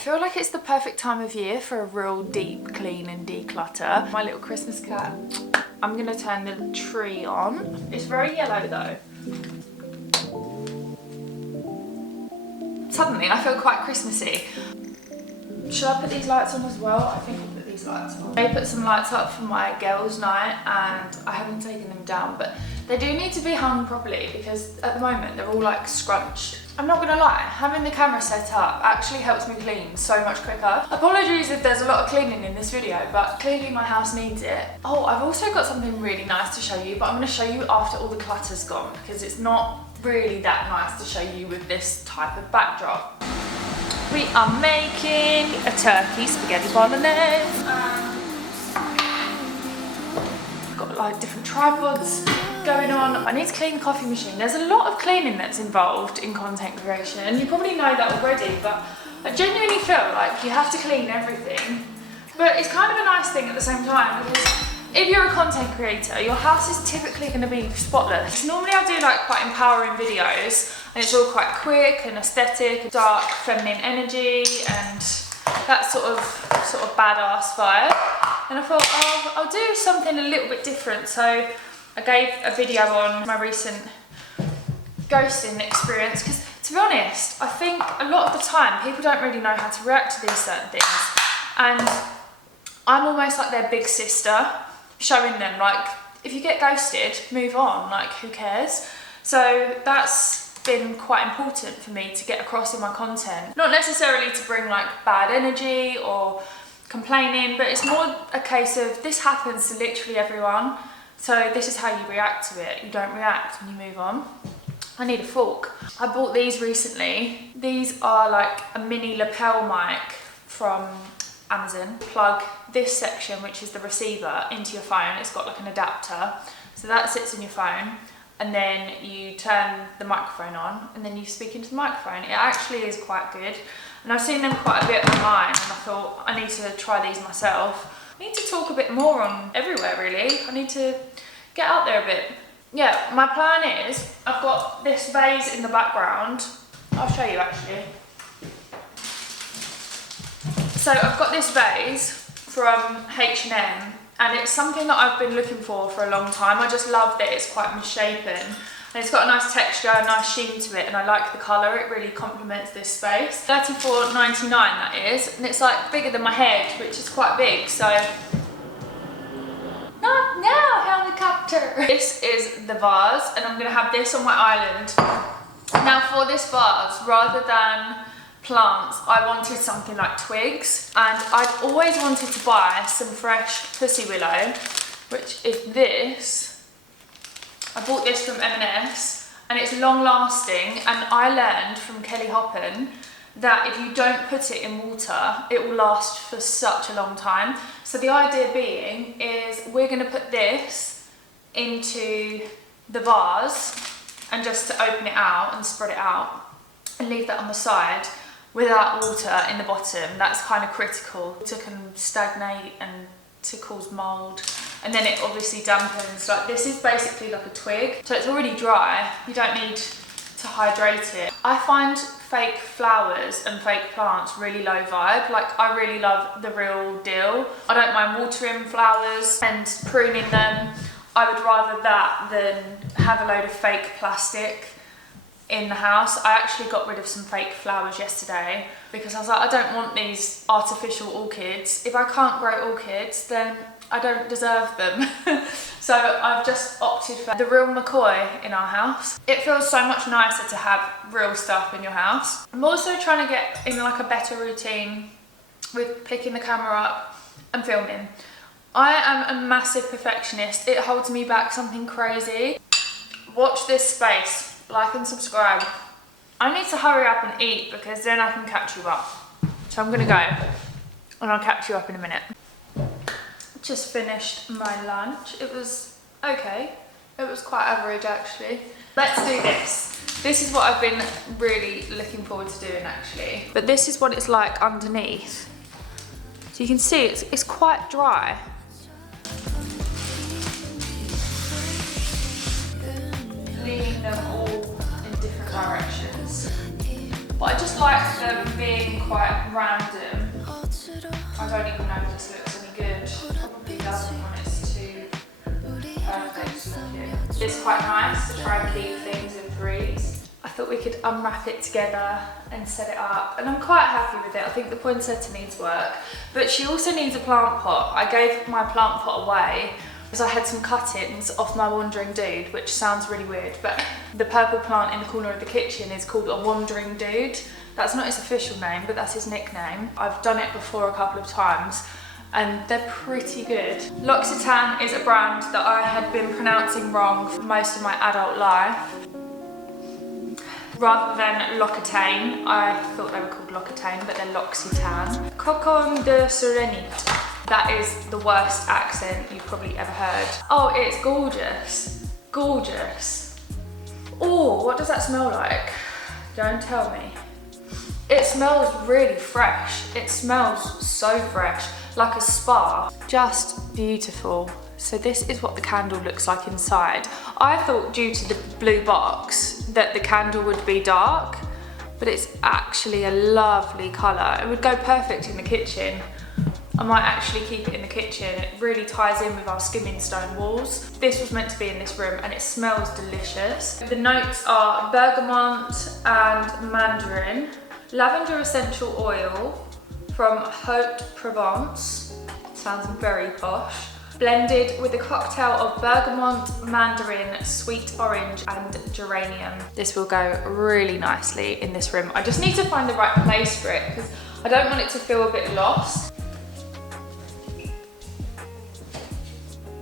feel like it's the perfect time of year for a real deep clean and declutter. My little Christmas cat. I'm gonna turn the tree on. It's very yellow though. Suddenly I feel quite Christmassy. Should I put these lights on as well? I think I'll put these lights on. I put some lights up for my girls' night and I haven't taken them down, but they do need to be hung properly because at the moment they're all like scrunched. I'm not gonna lie, having the camera set up actually helps me clean so much quicker. Apologies if there's a lot of cleaning in this video, but clearly my house needs it. Oh, I've also got something really nice to show you, but I'm gonna show you after all the clutter's gone because it's not really that nice to show you with this type of backdrop. We are making a turkey spaghetti bolognese. Got like different tripods going on. I need to clean the coffee machine. There's a lot of cleaning that's involved in content creation. You probably know that already, but I genuinely feel like you have to clean everything. But it's kind of a nice thing at the same time because if you're a content creator, your house is typically going to be spotless. Normally I do like quite empowering videos and it's all quite quick and aesthetic, dark feminine energy and that sort of badass vibe. And I thought, oh, I'll do something a little bit different. So I gave a video on my recent ghosting experience because, to be honest, I think a lot of the time people don't really know how to react to these certain things. And I'm almost like their big sister, showing them like, if you get ghosted, move on, like who cares? So that's been quite important for me to get across in my content. Not necessarily to bring like bad energy or complaining, but it's more a case of this happens to literally everyone. So this is how you react to it. You don't react and you move on. I need a fork. I bought these recently. These are like a mini lapel mic from Amazon. Plug this section, which is the receiver, into your phone. It's got like an adapter. So that sits in your phone. And then you turn the microphone on and then you speak into the microphone. It actually is quite good. And I've seen them quite a bit online and I thought I need to try these myself. I need to talk a bit more on everywhere really. I need to get out there a bit. Yeah, my plan is, I've got this vase in the background. I'll show you actually. So I've got this vase from H&M and it's something that I've been looking for a long time. I just love that it's quite misshapen and it's got a nice texture, a nice sheen to it and I like the colour. It really complements this space. $34.99 that is, and it's like bigger than my head, which is quite big, so not now, helicopter. This is the vase and I'm gonna have this on my island. Now for this vase, rather than plants, I wanted something like twigs and I'd always wanted to buy some fresh pussy willow, which is this. I bought this from M&S and it's long lasting and I learned from Kelly Hoppen that if you don't put it in water, it will last for such a long time. So the idea being is we're going to put this into the vase and just to open it out and spread it out and leave that on the side without water in the bottom. That's kind of critical to stagnate and to cause mould. And then it obviously dampens. Like this is basically like a twig. So it's already dry. You don't need to hydrate it. I find fake flowers and fake plants really low vibe. Like I really love the real deal. I don't mind watering flowers and pruning them. I would rather that than have a load of fake plastic in the house. I actually got rid of some fake flowers yesterday because I was like, I don't want these artificial orchids. If I can't grow orchids, then I don't deserve them. So I've just opted for the real McCoy in our house. It feels so much nicer to have real stuff in your house. I'm also trying to get in like a better routine with picking the camera up and filming. I am a massive perfectionist. It holds me back something crazy. Watch this space, like and subscribe. I need to hurry up and eat because then I can catch you up. So I'm gonna go and I'll catch you up in a minute. Just finished my lunch. It was okay. It was quite average actually. Let's do this. This is what I've been really looking forward to doing actually. But this is what it's like underneath. So you can see it's quite dry. Leaning them all in different directions. but I just like them being quite random. I don't even know if this looks any good. Probably doesn't when it's too perfect looking. It's quite nice to try and keep things in threes. I thought we could unwrap it together and set it up, and I'm quite happy with it. I think the poinsettia needs work, but she also needs a plant pot. I gave my plant pot away because I had some cuttings off my wandering dude, which sounds really weird, but the purple plant in the corner of the kitchen is called a wandering dude. That's not his official name, but that's his nickname. I've done it before a couple of times, and they're pretty good. L'Occitane is a brand that I had been pronouncing wrong for most of my adult life. Rather than L'Occitane, I thought they were called L'Occitane, but they're L'Occitane. Cocon de Serenite. That is the worst accent you've probably ever heard. Oh, it's gorgeous. Gorgeous. Oh, what does that smell like? Don't tell me. It smells really fresh. It smells so fresh, like a spa. Just beautiful. So this is what the candle looks like inside. I thought due to the blue box that the candle would be dark, but it's actually a lovely colour. It would go perfect in the kitchen. I might actually keep it in the kitchen. It really ties in with our skimming stone walls. This was meant to be in this room and it smells delicious. The notes are bergamot and mandarin, lavender essential oil from Haute Provence, sounds very posh, blended with a cocktail of bergamot, mandarin, sweet orange and geranium. This will go really nicely in this room. I just need to find the right place for it because I don't want it to feel a bit lost.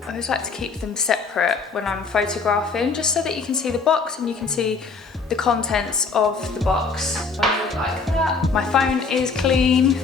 I always like to keep them separate when I'm photographing, just so that you can see the box and you can see the contents of the box. Like that. My phone is clean.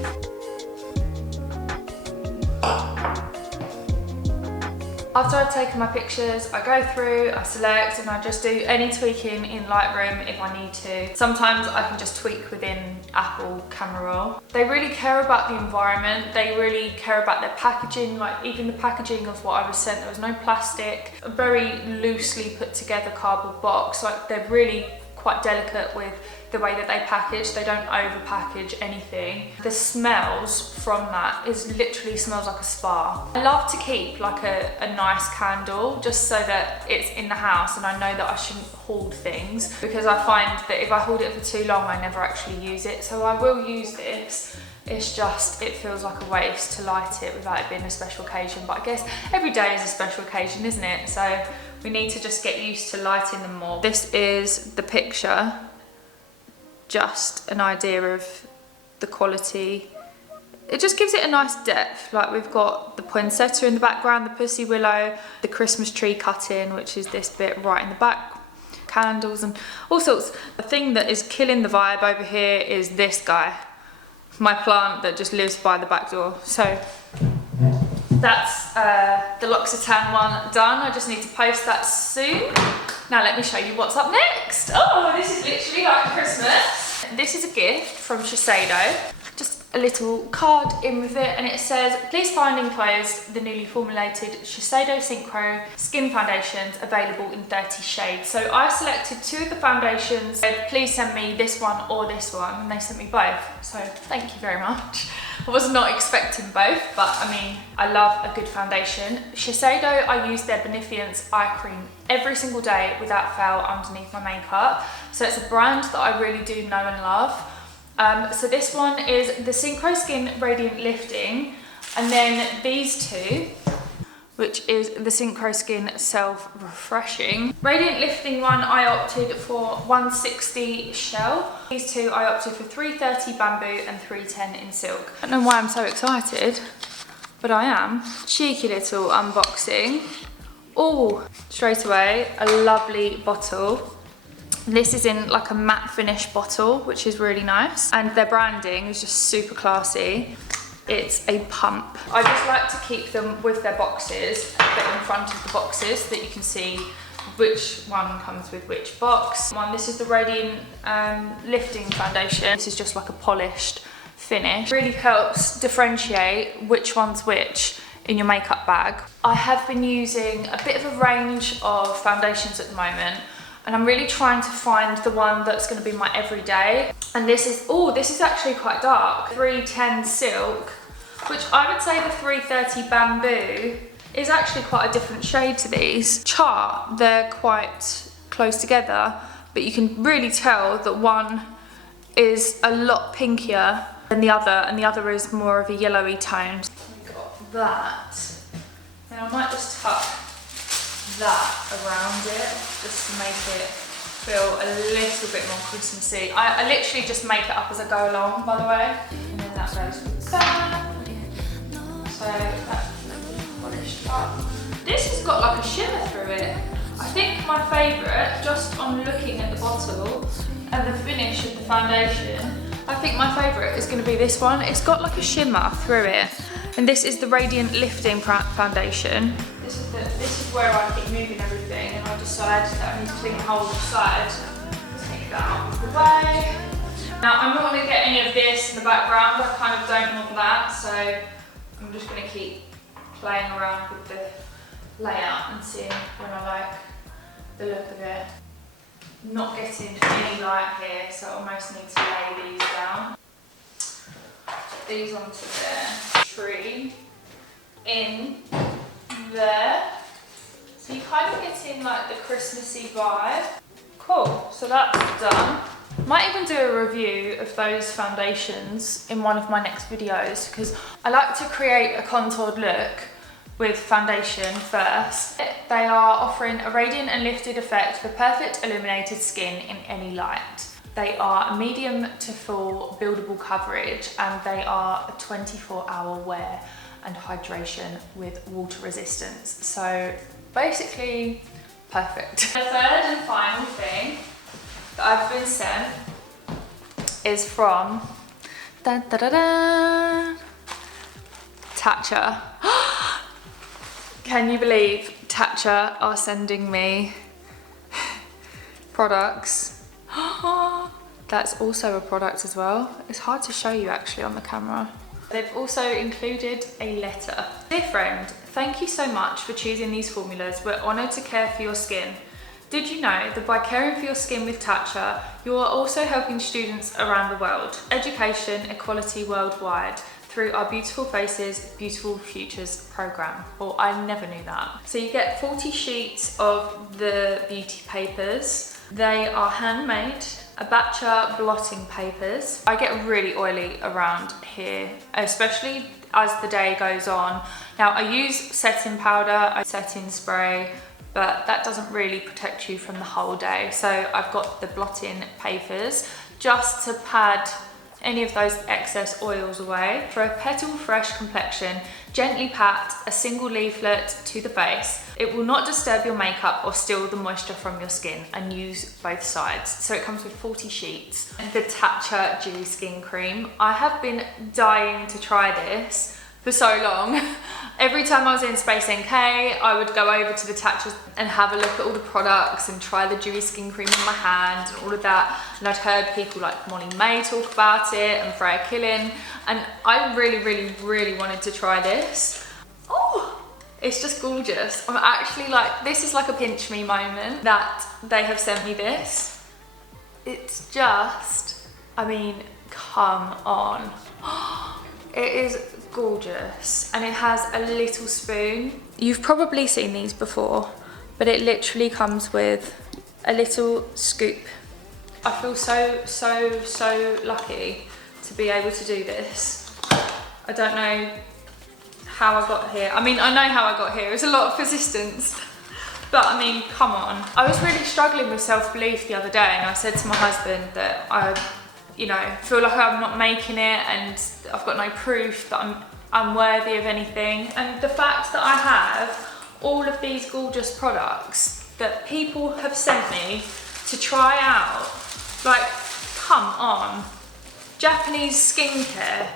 After I've taken my pictures, I go through, I select, and I just do any tweaking in Lightroom if I need to. Sometimes I can just tweak within Apple Camera Roll. They really care about the environment. They really care about their packaging, like even the packaging of what I was sent. There was no plastic, a very loosely put together cardboard box. Like they're really quite delicate with the way that they package. They don't over package anything. The smells from that literally smells like a spa. I love to keep like a nice candle just so that it's in the house and I know that I shouldn't hoard things, because I find that if I hold it for too long I never actually use it. So I will use this. It's just, it feels like a waste to light it without it being a special occasion. But I guess every day is a special occasion, isn't it? So we need to just get used to lighting them more. This is the picture. Just an idea of the quality. It just gives it a nice depth. Like we've got the poinsettia in the background, the pussy willow, the Christmas tree cut-in, which is this bit right in the back, candles and all sorts. The thing that is killing the vibe over here is this guy, my plant that just lives by the back door. So that's the L'Occitane one done. I just need to post that soon. Now let me show you what's up next. Oh, this is literally like Christmas. This is a gift from Shiseido. Just a little card in with it, and it says, please find enclosed the newly formulated Shiseido Synchro Skin Foundations available in 30 shades. So I selected 2 of the foundations, said please send me this one or this one, and they sent me both. So thank you very much. I was not expecting both, but I mean, I love a good foundation. Shiseido, I use their Benefiance Eye Cream every single day without fail underneath my makeup. So it's a brand that I really do know and love. So this one is the Synchro Skin Radiant Lifting, and then these 2, which is the Synchro Skin Self Refreshing. Radiant Lifting one, I opted for 160 shell. These 2, I opted for 330 bamboo and 310 in silk. I don't know why I'm so excited, but I am. Cheeky little unboxing. Oh, straight away, a lovely bottle. This is in like a matte finish bottle, which is really nice. And their branding is just super classy. It's a pump. I just like to keep them with their boxes, but in front of the boxes so that you can see which one comes with which box. This is the Radiant Lifting Foundation. This is just like a polished finish. Really helps differentiate which one's which in your makeup bag. I have been using a bit of a range of foundations at the moment, and I'm really trying to find the one that's going to be my everyday. And this is actually quite dark. 310 silk, which I would say the 330 bamboo is actually quite a different shade to these. Chart, they're quite close together, but you can really tell that one is a lot pinkier than the other, and the other is more of a yellowy tone. We've got that. And I might just tuck that around it, just to make it feel a little bit more Christmassy. I literally just make it up as I go along, by the way. And then that goes with that. So that's polished up. This has got like a shimmer through it. I think my favourite, just on looking at the bottle and the finish of the foundation, I think my favourite is going to be this one. It's got like a shimmer through it. And this is the Radiant Lifting Foundation. This is where I keep moving everything, and I decide that I need to clean the whole side. Take that out of the way. Now I'm not going to get any of this in the background. I kind of don't want that, so I'm just going to keep playing around with the layout and seeing when I like the look of it. Not getting any light here, so I almost need to lay these down. Put these onto the tree, in there. So you kind of get in like the Christmassy vibe. Cool, so that's done. Might even do a review of those foundations in one of my next videos, because I like to create a contoured look with foundation first. They are offering a radiant and lifted effect for perfect illuminated skin in any light. They are a medium to full buildable coverage, and they are a 24-hour wear and hydration with water resistance. So basically perfect. The third and final thing that I've been sent is from Tatcha. Can you believe Tatcha are sending me products? That's also a product as well. It's hard to show you actually on the camera. They've also included a letter. Dear friend, thank you so much for choosing these formulas. We're honoured to care for your skin. Did you know that by caring for your skin with Tatcha, you are also helping students around the world? Education, equality worldwide, through our Beautiful Faces, Beautiful Futures programme. Well, I never knew that. So you get 40 sheets of the beauty papers. They are handmade, a Batcha blotting papers. I get really oily around here, especially as the day goes on. Now I use setting powder, setting spray, but that doesn't really protect you from the whole day. So I've got the blotting papers just to pad any of those excess oils away. For a petal fresh complexion, gently pat a single leaflet to the face. It will not disturb your makeup or steal the moisture from your skin, and use both sides. So it comes with 40 sheets. And the Tatcha Dewy Skin Cream. I have been dying to try this for so long. Every time I was in Space NK, I would go over to the Tatcha and have a look at all the products and try the Dewy Skin Cream in my hand and all of that. And I'd heard people like Molly May talk about it and Freya Killen, and I really wanted to try this. Oh, it's just gorgeous. I'm actually like, this is like a pinch me moment that they have sent me this. It's just, I mean, come on. It is gorgeous, and it has a little spoon. You've probably seen these before, but it literally comes with a little scoop. I feel so lucky to be able to do this. I don't know how I got here. I mean, I know how I got here. It's a lot of persistence, but I mean, come on. I was really struggling with self-belief the other day, and I said to my husband that I, you know, feel like I'm not making it, and I've got no proof that I'm worthy of anything. And the fact that I have all of these gorgeous products that people have sent me to try out, like, come on. Japanese skincare.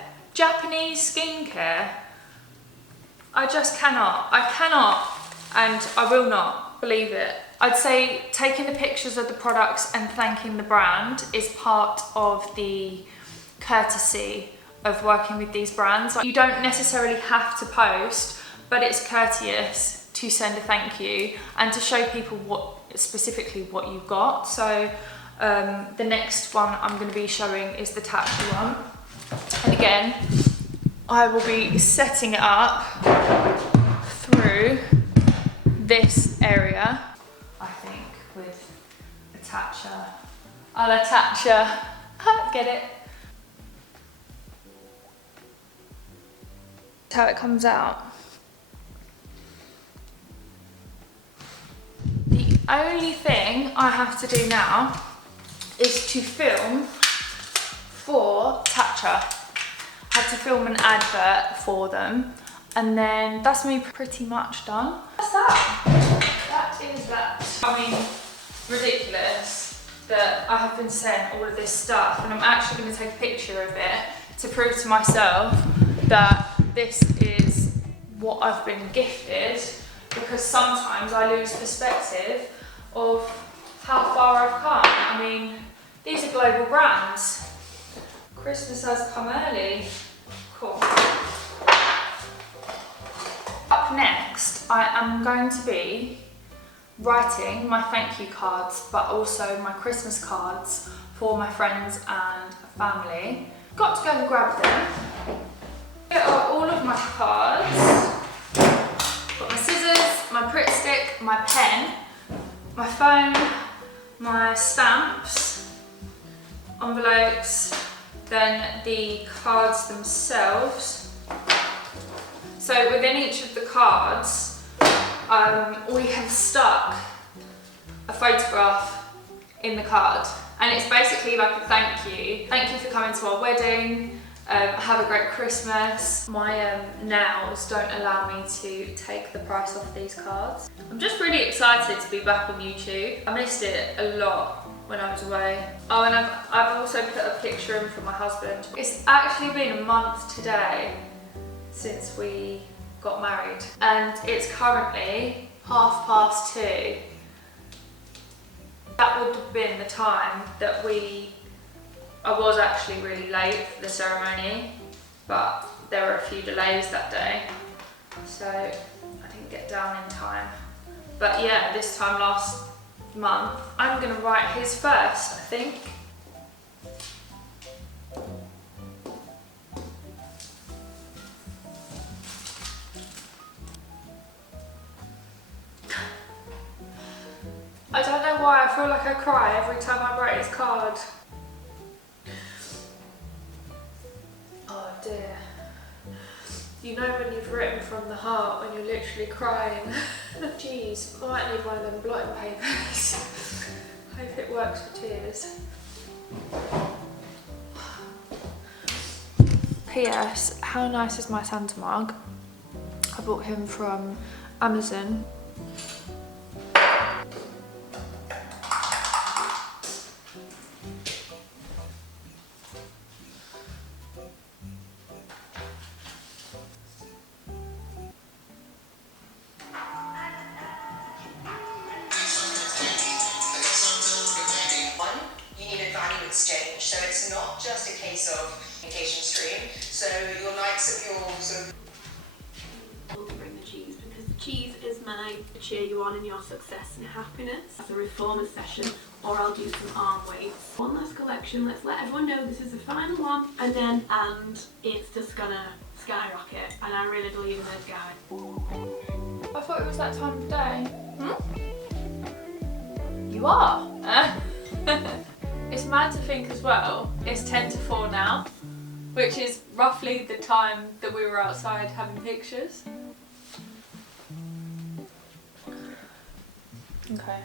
I just cannot. I cannot, and I will not believe it. I'd say taking the pictures of the products and thanking the brand is part of the courtesy of working with these brands. You don't necessarily have to post, but it's courteous to send a thank you and to show people specifically what you've got. So The next one I'm going to be showing is the Tatcha one. And again, I will be setting it up through this area, I think, with a Tatcha. I'll attach get it? That's how it comes out. The only thing I have to do now is to film for Tatcha. I had to film an advert for them, and then that's me pretty much done. What's that? That is that. I mean, ridiculous that I have been sent all of this stuff, and I'm actually going to take a picture of it to prove to myself that this is what I've been gifted, because sometimes I lose perspective of how far I've come. I mean, these are global brands. Christmas has come early. Cool. Up next, I am going to be writing my thank you cards, but also my Christmas cards for my friends and family. Got to go and grab them. Here are all of my cards. Got my scissors, my Pritt stick, my pen, my phone, my stamps, envelopes, then the cards themselves. So within each of the cards, we have stuck a photograph in the card, and it's basically like a thank you. Thank you for coming to our wedding. Have a great Christmas. My nails don't allow me to take the price off these cards. I'm just really excited to be back on YouTube. I missed it a lot when I was away. Oh, and I've also put a picture in for my husband. It's actually been a month today since we got married, and it's currently 2:30. That would have been the time that I was actually really late for the ceremony, but there were a few delays that day, so I didn't get down in time. But yeah, this time last month, I'm gonna write his first, I think. I don't know why, I feel like I cry every time I write his card. Oh dear. You know when you've written from the heart, when you're literally crying. Jeez, I might need one of them blotting papers. Hope it works for tears. P.S. How nice is my Santa mug? I bought him from Amazon. Exchange, so it's not just a case of communication stream. So your likes of your sort of bring the cheese, because the cheese is meant to cheer you on in your success and happiness. As a reformer session, or I'll do some arm weights. One last collection, let's let everyone know this is the final one, and it's just gonna skyrocket, and I really believe in this guy. I thought it was that time of day. You are? It's mad to think as well, it's 10 to 4 now, which is roughly the time that we were outside having pictures. Okay.